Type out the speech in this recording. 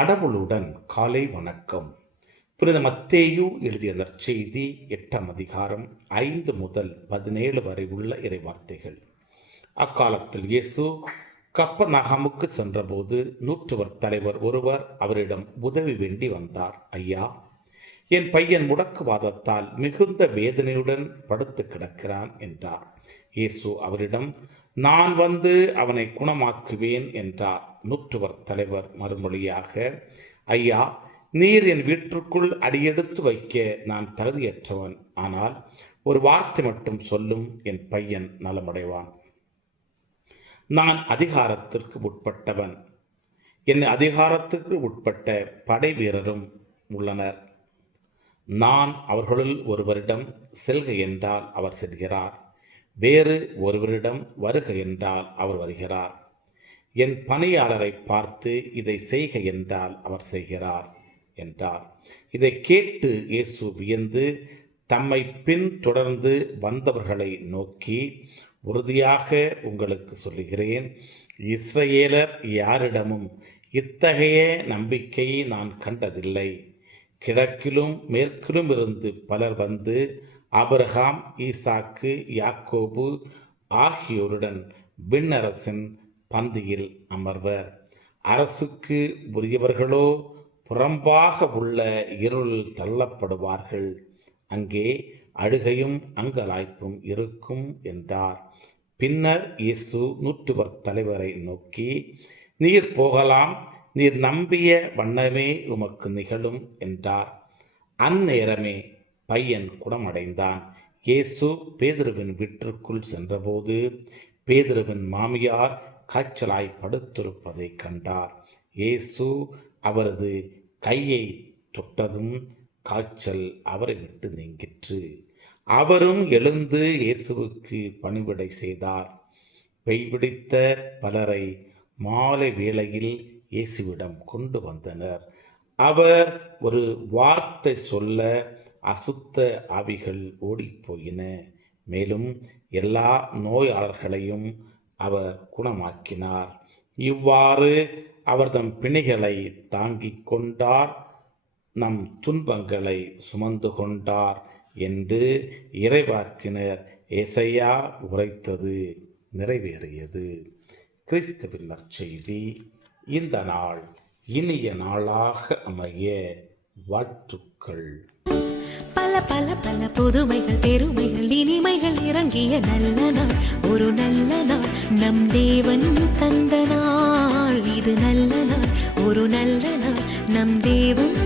கடவுளுடன் காலை வணக்கம். புனித மத்தேயு எழுதிய நற்செய்தி 8ஆம் அதிகாரம் 5 முதல் 17 வரை உள்ள இறைவார்த்தைகள். அக்காலத்தில் இயேசு கப்பர்நகமுக்கு சென்றபோது நூற்றுவர் தலைவர் ஒருவர் அவரிடம் உதவி வேண்டி வந்தார். ஐயா, என் பையன் முடக்குவாதத்தால் மிகுந்த வேதனையுடன் படுத்து கிடக்கிறான் என்றார். இயேசு அவரிடம், நான் வந்து அவனை குணமாக்குவேன் என்றார். நூற்றுவர் தலைவர் மறுமொழியாக, ஐயா, நீர் என் வீட்டிற்குள் அடியெடுத்து வைக்க நான் தகுதியற்றவன். ஆனால் ஒரு வார்த்தை மட்டும் சொல்லும், என் பையன் நலமடைவான். நான் அதிகாரத்திற்கு உட்பட்டவன். என் அதிகாரத்திற்கு உட்பட்ட படை வீரரும் உள்ளனர். நான் அவர்களுள் ஒருவரிடம் செல்க என்றால் அவர் செல்கிறார், வேறு ஒருவரிடம் வருக என்றால் அவர் வருகிறார். என் பணியாளரை பார்த்து இதை செய்க என்றால் அவர் செய்கிறார் என்றார். இதை கேட்டு இயேசு வியந்து தம்மை பின் தொடர்ந்து வந்தவர்களை நோக்கி, உறுதியாக உங்களுக்கு சொல்லுகிறேன், இஸ்ரவேலர் யாரிடமும் இத்தகைய நம்பிக்கையை நான் கண்டதில்லை. கிழக்கிலும் மேற்கிலும் இருந்து பலர் வந்து ஆபிரகாம், ஈசாக்கு, யாக்கோபு ஆகியோருடன் விண்ணரசின் பந்தியில் அமர்வர். அரசுக்கு உரியவர்களோ புறம்பாக உள்ள இருளில் தள்ளப்படுவார்கள். அங்கே அழுகையும் அங்கலாய்ப்பும் இருக்கும் என்றார். பின்னர் இயேசு நூற்றுவர் தலைவரை நோக்கி, நீர் போகலாம், நீர் நம்பிய வண்ணமே உமக்கு நிகழும் என்றார். அந்நேரமே பையன் குணமடைந்தான். இயேசு பேதுருவின் வீட்டிற்குள் சென்றபோது பேதுருவின் மாமியார் காய்ச்சலாய் படுத்திருப்பதை கண்டார். இயேசு அவரது கையை தொட்டதும் காய்ச்சல் அவரை விட்டு நீங்கிற்று. அவரும் எழுந்து இயேசுவுக்கு பணிவிடை செய்தார். பெய்பிடித்த பலரை மாலை வேளையில் இயேசுவிடம் கொண்டு வந்தனர். அவர் ஒரு வார்த்தை சொல்ல அசுத்த ஆவிகள் ஓடிப்போயின. மேலும் எல்லா நோயாளர்களையும் அவர் குணமாக்கினார். இவ்வாறு அவர் தம் பிணிகளை தாங்கிக் கொண்டார், நம் துன்பங்களை சுமந்து கொண்டார் என்று இறைவாக்கினர் ஏசாயா உரைத்தது நிறைவேறியது. கிறிஸ்துவின் நற்செய்தி. இந்த நாள் இனிய நாளாக அமைய வாழ்த்துக்கள். பல பல பல புதுமைகள், பெருமைகள், இனிமைகள் இறங்கிய நல்ல நாள், ஒரு நல்ல நாள், நம் தேவன் தந்த நாள். இது நல்ல நாள், ஒரு நல்ல நாள், நம் தேவன்